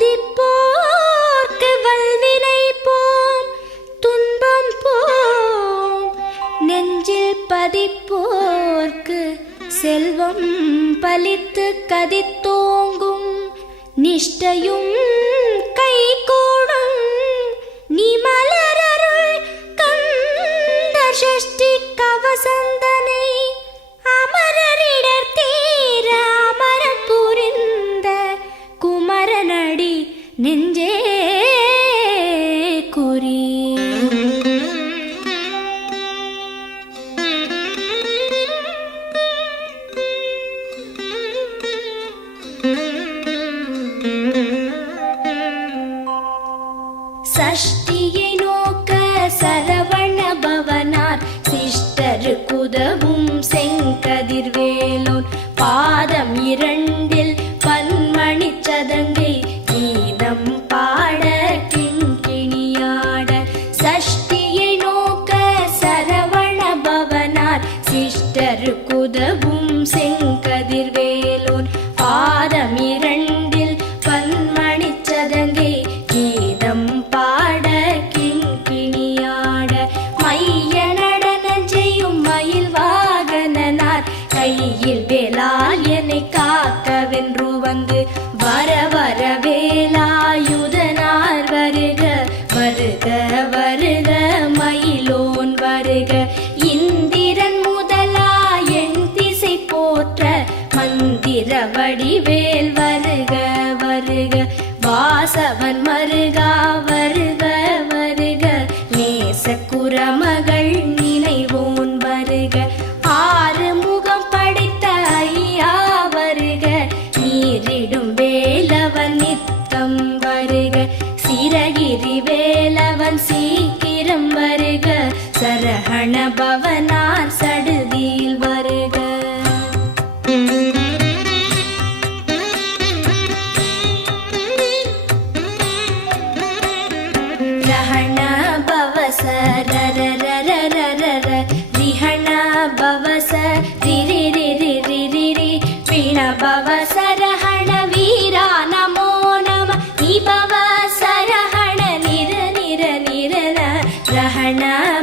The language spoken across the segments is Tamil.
துதிப்போர்க்கு வல்வினை போம் துன்பம் போம். நெஞ்சில் பதிப்போர்க்கு செல்வம் பலித்து கதித்தோங்கும். நிஷ்டையும் கைகூடும் நீ மலரருள் கந்த சஷ்டி கவசந்தனை. அமரரிடர் தீர அமரம் புரிந்த குமரனடி நெஞ்சே குறி. சஷ்டியை நோக்க சரவண பவனார் சிஷ்டருக்குதவும் செங்கதிர்வேலோன். பாதம் இரண்டில் பன்மணி சதங்கை கீதம் பாட கிண்கிணியாட. சஷ்டியை நோக்க சரவண பவனார் சிஷ்டருக்குதவும் செங்கதிர்வேலோன். பாதம் இரண்டில் பன்மணி சதங்கை கீதம் பாட கிண்கிணியாட. மைய நடன செய்யும் மயில் வாகனனார் கையில் வேலால் என்னை காக்கவென்று வந்து. வர வர வேலாயுதனார் வருக வருக வருக மயிலோன் வருக. இந்திரன் முதலா என் திசை போற்ற மந்திர வடிவேல் வருக வருக. வாசவன் மருகா வருக வருக. நேச குரமகள் நினைவோன் வருக. ஆறு முகம் படைத்த ஐயா வருக. நீரிடும் வேலவன் நித்தம் வருக. சிரகிரி வேலவன் சீக்கிரம் வருக. சரஹண பவனார் சடுதியில் வருக. ரஹண பவச ரரரரரரர. ரிஹண பவச ரிரிரிரிரிரிரி. பிண பவச ரஹண வீரா நமோ நம. நிபவ சரஹண நிர நிர நிரன. ரஹண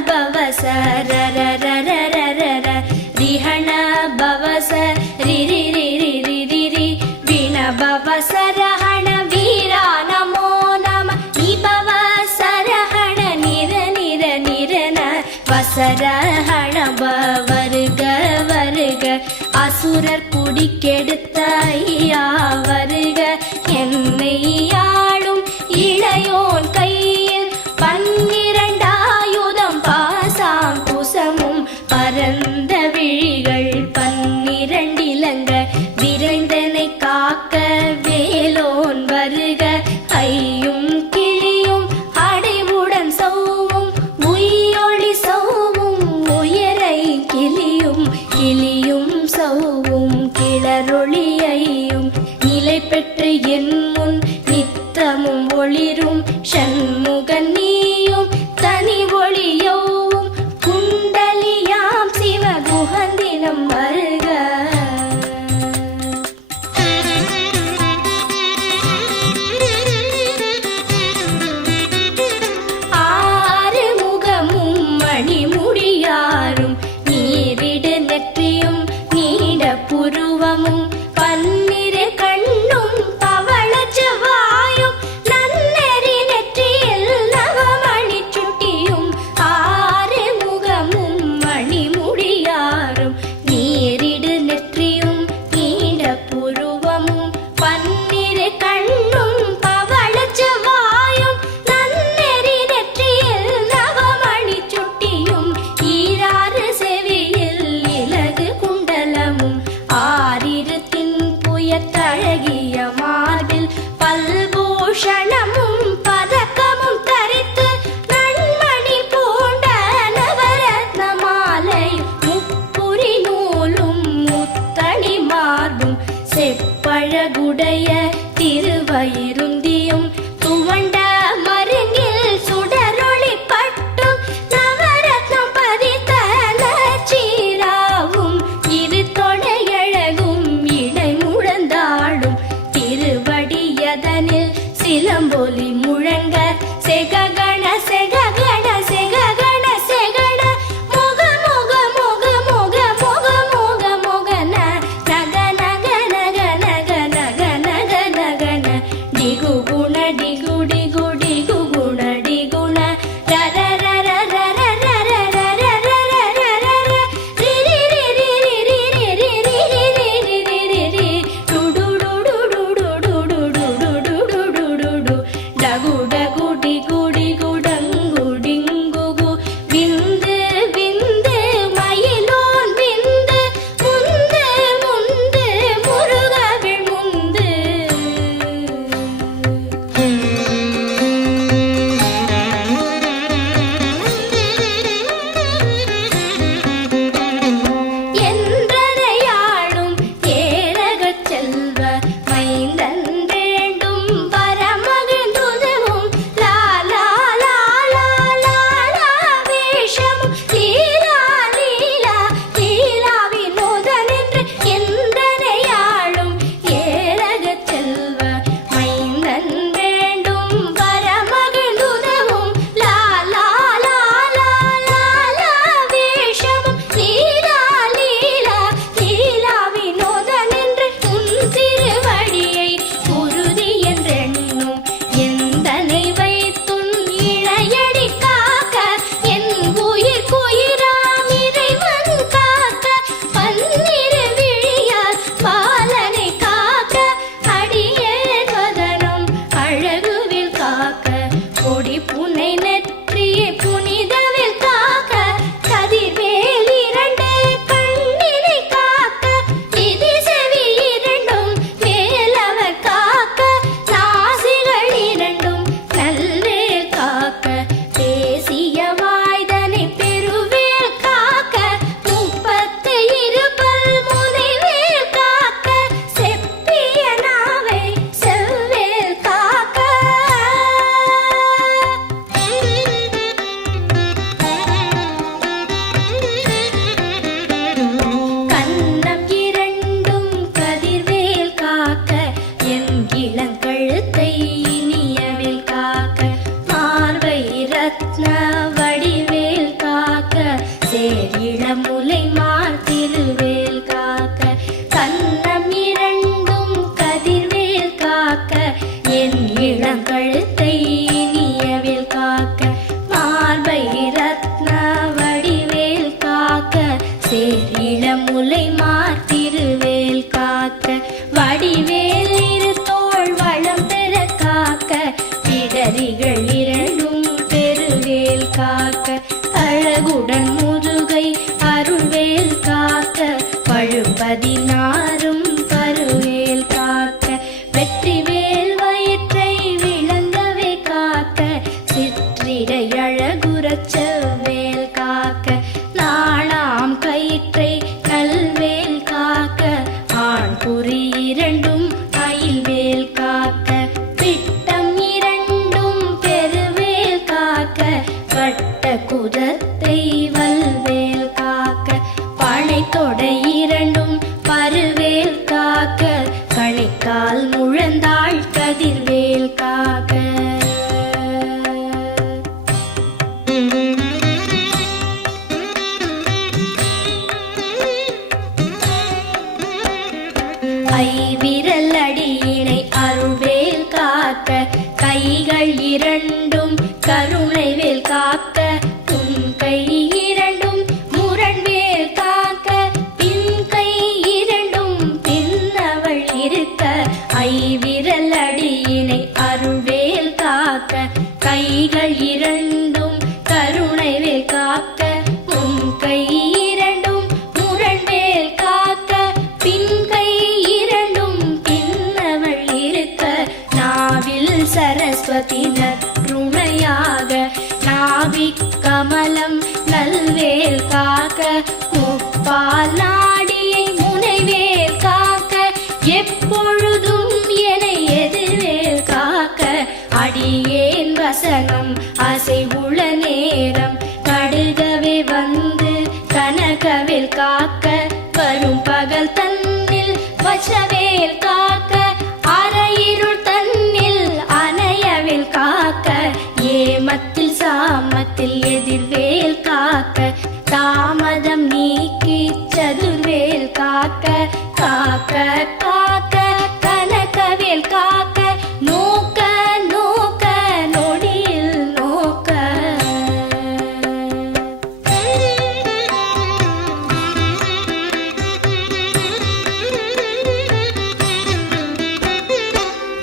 பவச ரரரரரரர. ரிஹண பவச ரிரிரிரிரிரிரி. பிண பவச ரஹண வீரா நமோ நம. நிபவ சரஹண நிர நிர நிரன. வசரஹண வருக வருக. அசுரர் குடிக்கெடுத்த ஐயா வருக. என்னை ஆளும் இளையோன் கையில் பன்னிரண்டாயுதம் பாசாம் குசமும் பரந்த விழிகள் பன்னிரண்டிலங்க. விரைந்தனை காக்க வேலோன் வருக. ஐயும் கிளியும் அடைவுடன் சௌவும் உயிரொளி சௌவும் உயரை கிளியும் கிளியும் சௌவும் கிளரொளியையும் நிலை பெற்று என் முன் நித்தமும் ஒளிரும். ஷண்முகன் நீயும் தனி ஒளியவும் குண்டலியாம் சிவகுகந்தினம் வருக. ஆறு முகமும் மணிமுடியாரும் நீரிடு நெற்றியும் நீட புருவமும் பன்னிரு கண்ணும் பவள செவ்வாயும் நன்னெறி நெற்றியில் நவமணி சுட்டியும். ஆறு முகமும் மணிமுடியாரும் நீரிடு நெற்றியும் நீட புருவமும் பன்னிரு கண்ணும் பவள செவ்வாயும் நன்னெறி நெற்றியில் நவமணி சுட்டியும். ஈராறு செவியில் இலகு குண்டலமும் ஆறிரு தின்புயத்தழகிய மார்பில் பல்பூஷணமும் பதக்கமும் தரித்து நன்மணி பூண்ட நவரத்ன மாலை முப்புரி நூலும் முத்தணி மார்பும் செப்பழகுடைய திருவயிருந்தியும் துவண்ட மருங்கில் சுடரொளி பட்டும் நவரத்னம் பதித்த நச்சீராவும் இரு தொடையழகும் இடை முழந்தாடும் திருவடியதனில் நாரும் பருவேல் காக்க வெற்றிவேல் வயிற்றை விளங்கவே காக்க சிற்றிடை அழகுறச் செவ்வேல் காக்க நாணாம் கயிற்றை நல்வேல் காக்க ஆண் குறி இரண்டும் அயில்வேல் காக்க பிட்டம் இரண்டும் பெருவேல் காக்க வட்ட குதத்தை வல்வேல் காக்க பனை தொடை இரண்டும் பருவேல் காக்க கணைக்கால் முழந்தாள் கதிர்வேல் காக்க ஐவிரல் அடியினை அருள்வேல் காக்க கைகள் இரண்டும் கருணைவேல் காக்க உன் கை இரண்டும் முரண்வேல் காக்க பின் கை இரண்டும் பின்னவள் இருக்க ஐவிரல் அடியினை அருள்வேல் காக்க கைகள் இரண்டும் கருணைவேல் காக்க உன் கை இரண்டும் முரண்வேல் காக்க பின் கை இரண்டும் பின்னவள் இருக்க நாவில் சரஸ்வதி நற்றுணையாக நாவிக் கமலம் நல்வேல் காக்க முப்பால் நாடியை முனைவேல் காக்க எப்பொழுதும் என எதிர்வேல் காக்க அடியேன் வசனம் அசைவுள நேரம் கடுகவே வந்து கனகவேல் காக்க வரும் பகல் தன்னில் வச்சவேல் காக்க அரையிருள் தன்னில் அணையவேல் காக்க ஏமத்தில் சாமத்தில் எதிர்வேல் காக்க தாமதம் நீக்கி சதுர்வேல் காக்க காக்க காக்க கனகவேல் காக்க நோக்க நோக்க நொடியில் நோக்க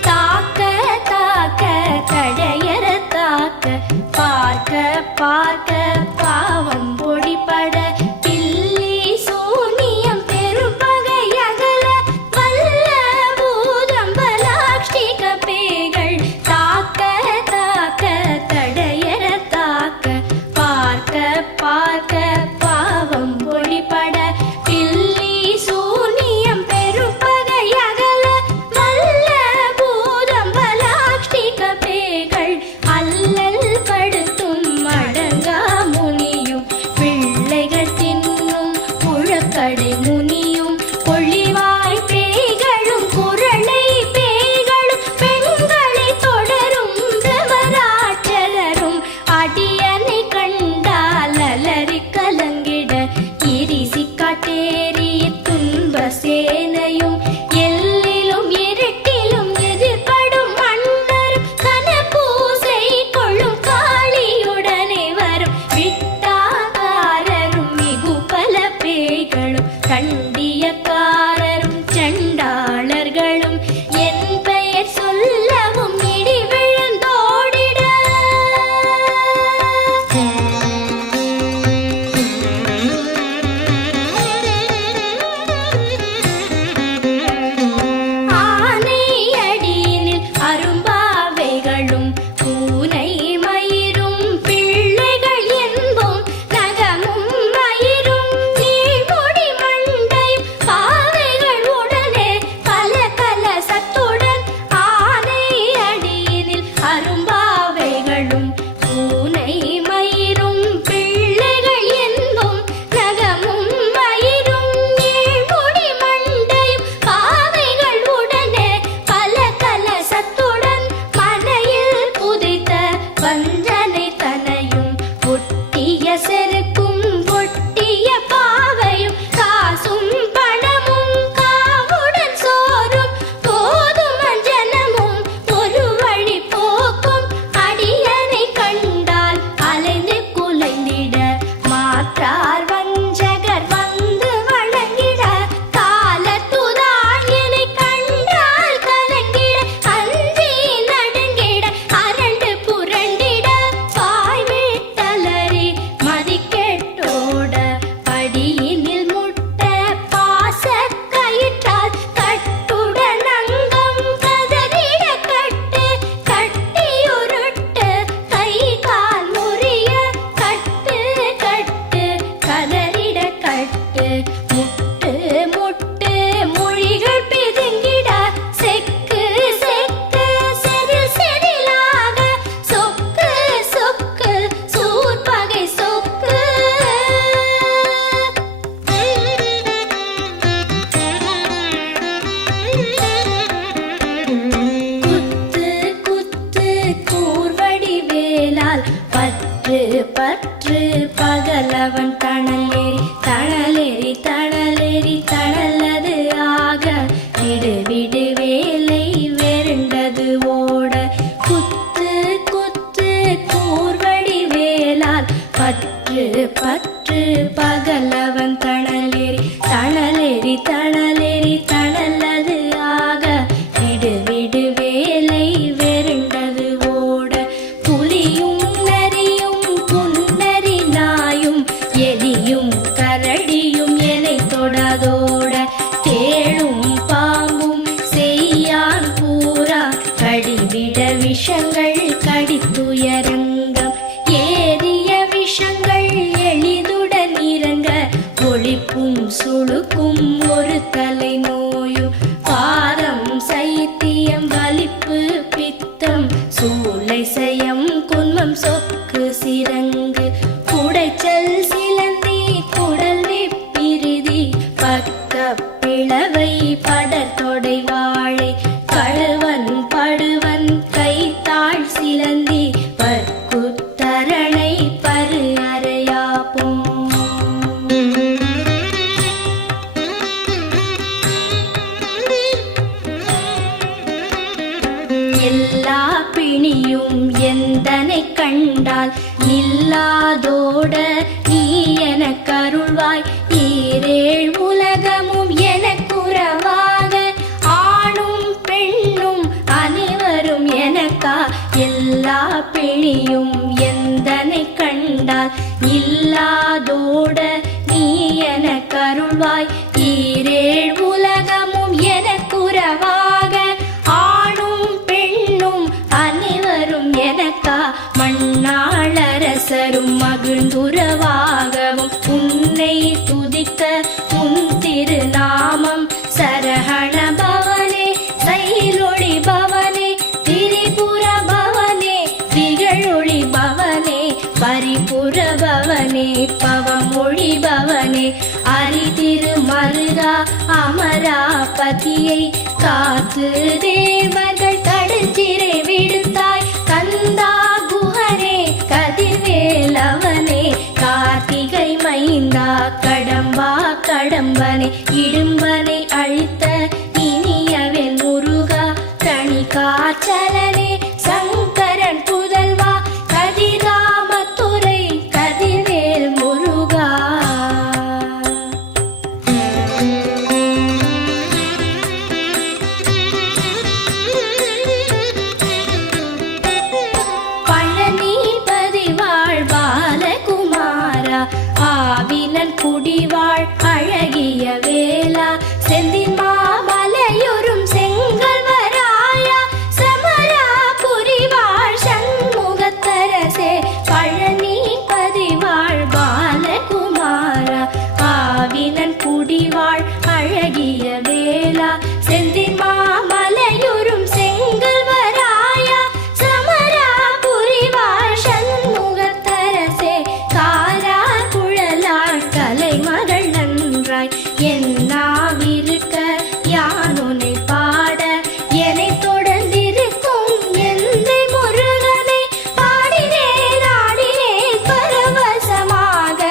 தாக்க தாக்க தடையற தாக்க பார்க்க பார்க்க பாவம் பொடிபட பில்லி சூனியம் பெரும்பகை அகல வல்ல பூதம்பலாக்ஷிக பேய்கள் தாக்க தாக்க தடையற தாக்க பார்க்க பார்க்க பாவம் பொடிபட பில்லி சூனியம் பெரும்பகை அகல வல்ல பூதம்பலாக்ஷிக பேய்கள் அல்லல் படுத்தும் அடங்கா முனியும் பிள்ளைகள் தின்னும் புழக்கடை முனியும் பொழிவாய் பேய்களும் குரளை பேய்களும் பெண்களை தொடரும் பிரமராட்சலரும் அடியனை கண்டால் அலறி கலங்கிட இரிசி காட்டேறி துன்ப சேனையும் எல்லிலும் இருட்டிலும் எதிர்படும் மன்னரும் கனபூசை கொள்ளும் காளியுடனே வரும் விட்டாகாரரும் மிகு பல பேய்களும் கண்டியக்காரரும் சண்டாளர்களும் என் பெயர் சொல்லவும் இடி விழுந்தோடிட விடு விடு வேலை வெருண்டது ஓட குத்து குத்து கூர்வடி வேலால் பற்று பற்று பகலவன் தணலேறி தணலேறி தணலேறி தணலது ஆக விடு விடு வேலை வெருண்டது ஓட புலியும் நரியும் புன்னரி நாயும் எலியும் கரடியும் எனை தொடாதோட தேளும் பாம்பும் செய்யான் பூரா கடிவிட விஷங்கள் கடித்துயரங்கம் ஏறிய விஷங்கள் எளிதுடன் இறங்க ஒளிப்பும் சுளுக்கும் ஒரு தலை நோயும் பாரம் சைத்தியம் வலிப்பு பித்தம் சூளை சயம் குன்மம் சொக்கு சிரங்கு குடைச்சல் சிலந்தி குடல் வெப்பிரிதி பக்க பிளவை படத்தொடை வாழை கழுவன் படுவன் கைத்தாள் சிலந்தி பற்குத்தரணை பரு அறையாப்பும் எல்லா பிணியும் எந்தனை கண்டால் நில்லாதோட நீ எனக் கருள்வாய் ஈரேழ் உலகமும் எனக்குறவாக ஆணும் பெண்ணும் அனைவரும் எனக்கா எல்லா பிணியும் எந்தனை கண்டால் இல்லாதோட நீ எனக் கருள்வாய் ஈரேழ் உலகமும் எனக்குறவாக ஆணும் பெண்ணும் அனைவரும் எனக்கா மண்ணாளரசரும் மகிழ்ந்துறவாகவும் உன்னை துதிக்க உன் திருநாமம் சரஹண பவனே சைலொளி பவனே திரிபுர பவனே திகழொளி பவனே பரிபுர பவனே பவமொழி பவனே அரிதிரு மருகா அமராபதியை காத்து தேவர்கள் கடுஞ்சிறை விடுத்தாய் கந்தா குஹனே கதிர்வேலவனே கார்த்திகை மைந்தா கடம்பா கடம்பனே இடும்பனை அழித்த இனியவென் முருகா தனி காச்சலனே சங்கரன் புதல்வா கதிராமத்துறை கதிர்வேல் முருகா பழனிபதி வாழ் பாலகுமாரா ஆவினன் குடிவாழ் அழகிய வேலா செந்தின் மாமலையொரும் செங்கல்வராயா சமரா புரிவாழ் சண்முகத்தரசே பழனிபதி வாழ் பாலகுமாரா ஆவினன் குடிவாழ் அழகிய வேலா செந்தின் மாமலையொரும் செங்கல்வராயா சமரா புரிவாழ் சண்முகத்தரசே காரா குழலாள் கலைமகள் நன்றாய் என்னாவிருக்க யானுனை பாட என்னை தொடர்ந்திருக்கும் எந்தை முருகனை பாடினேன் ஆடினேன் பரவசமாக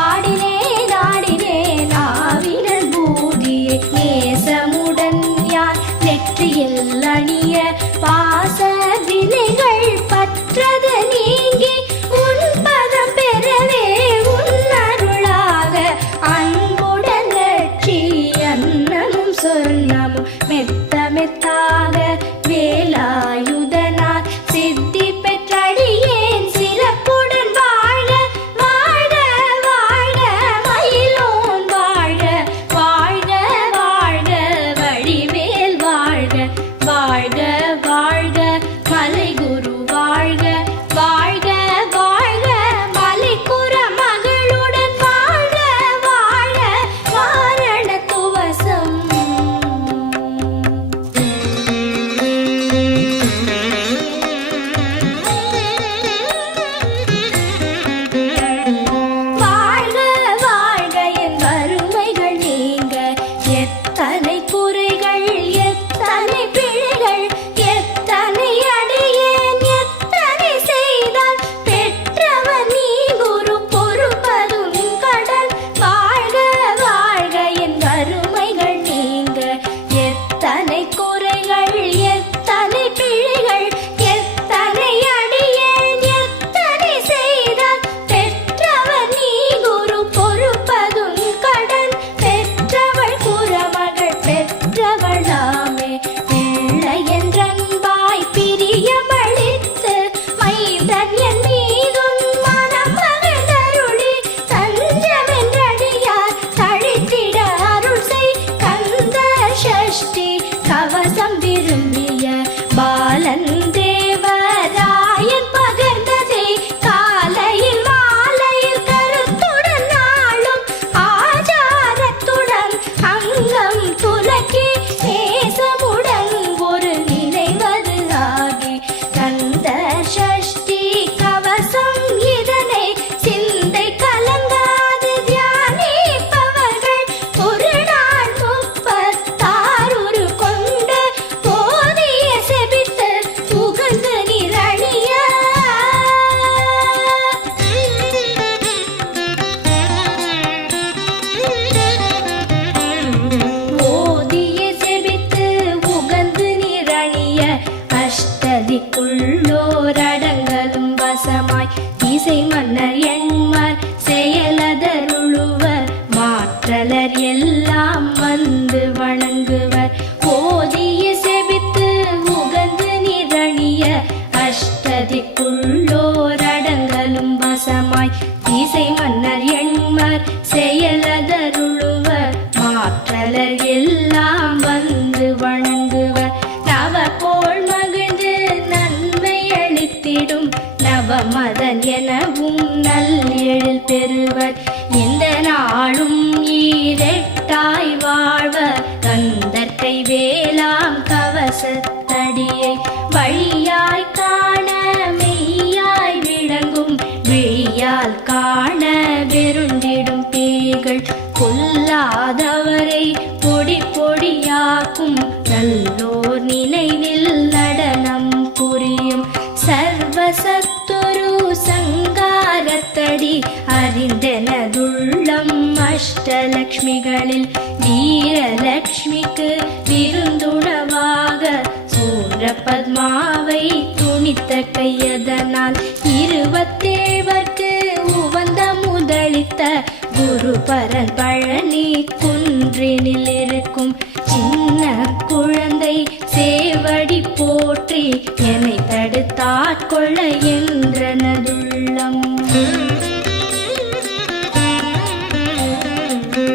ஆடினேன் ஆடினேன் ஆவினன் பூதியை நேசமுடன் யார் நெற்றியில் அணிய பாச வினைகள் பற்றது நீங்கி உன் பதம் பெறவே உன் அருளாக அன்புடன் லட்சி அன்னமும் சொன்னமும் மெத்த மெத்தாக வேலாயுதனார் சித்தி பெற்றடியேன் சிறப்புடன் வாழ வாழ வாழ மயிலோன் வாழ வாழ்க வாழ்க வடிவேல் வாழ்க வாழ்க வாழ்க மலைகுரு வாழ்க வாழ்க வாழ்க மலைக்குற மகளுடன் வாழ்க வாழ வாரண துவசம் எத்தனை குறைகள் எத்தனை பிழைகள் எத்தனை அடியேன் எத்தனை செய்தால் பெற்றவர் நீ குரு பொறுப்பதும் கடன் பெற்றவள் குறமகள் பெற்றவளாமே பிள்ளை என்றன்பாய் பிரியமளித்து மைந்தன் என் மீதும் மனம் மகிழ்ந்தருளி தஞ்சமென்றடியார் தழித்திட அருள் செய் கந்த சஷ்டி கவசம் விரும்பிய பாலன் தேவராயன் பகர்ந்ததே காலையில் மாலையில் கருத்துடன் நாளும் ஆச்சாரத்துடன் அங்கம் துலக்கி நேசமுடன் ஒரு நினைவது ஆகி கந்த சஷ்டி கவசம் இதனை சிந்தை கலங்காது தியானிப்பவர்கள் ஒரு நாள் 36 கொண்டு போதிய செபித்து புகழ்ந்து நிரணிய ஓதிய செபித்து உகந்து நிரணிய அஷ்டதிக்குள்ளோரடங்கலும் வசமாய் இசை மன்னர் எண்மர் செயலதருளுவர் மாற்றலர் எல்லாம் வந்து வணங்குவர் ஓதிய செபித்து உகந்து நிரணிய அஷ்டதிக்குள்ளோரடங்கலும் வசமாய் இசை மன்னர் எண்மர் செயலதருளுவர் மாற்றலர் எல்லாம் வந்து வணங்குவர் நவகோள் மகிழ்ந்து நன்மை அளித்திடும் நவமதன் எனவும் நல்லெழில் பெறுவர் இந்த நாளும் ஈரெட்டாய் வாழ்வர் கந்தற்கை வேளாம் கவசத்தடியை வழியாய் காண மெய்யாய் விளங்கும் விழியால் காண வெருண்டிடும் பேய்கள் கொல்லாதவரை பொடி பொடியாக்கும் நல்லோர் நினைவில் நடனம் புரியும் சர்வசத்துரு சங்காரத்தடி அறிந்தனதுள்ளம் அஷ்டலக்ஷ்மிகளில் வீரலக்ஷ்மிக்கு விருந்துணவாக சூரபத்மாவை துணித்த கையதனால் 27 உவந்த முதலித்த குருபரன் பழனி குன்றினில் இருக்கும் சின்ன குழந்தை சேவடி போற்றி என்னை தடுத்தாட்கொள்ள என்றனதுள்ளம்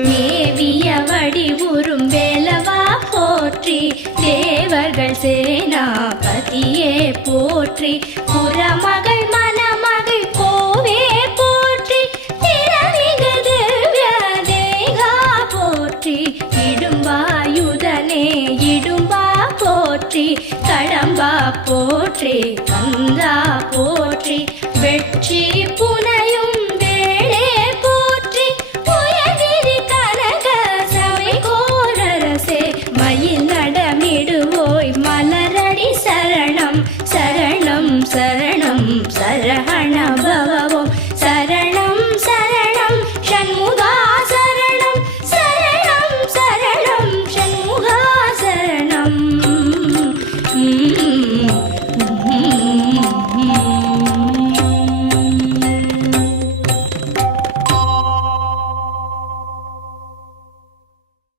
மேவிய வடிவுறும் வேலவா போற்றி தேவர்கள் சேனாபதியே போற்றி புறமகள் மணமகள் கோவே போற்றி திறமிகு திவ்ய தேகா போற்றி இடும்பாயுதனே இடும்பா போற்றி கடம்பா போற்றி கந்தா போற்றி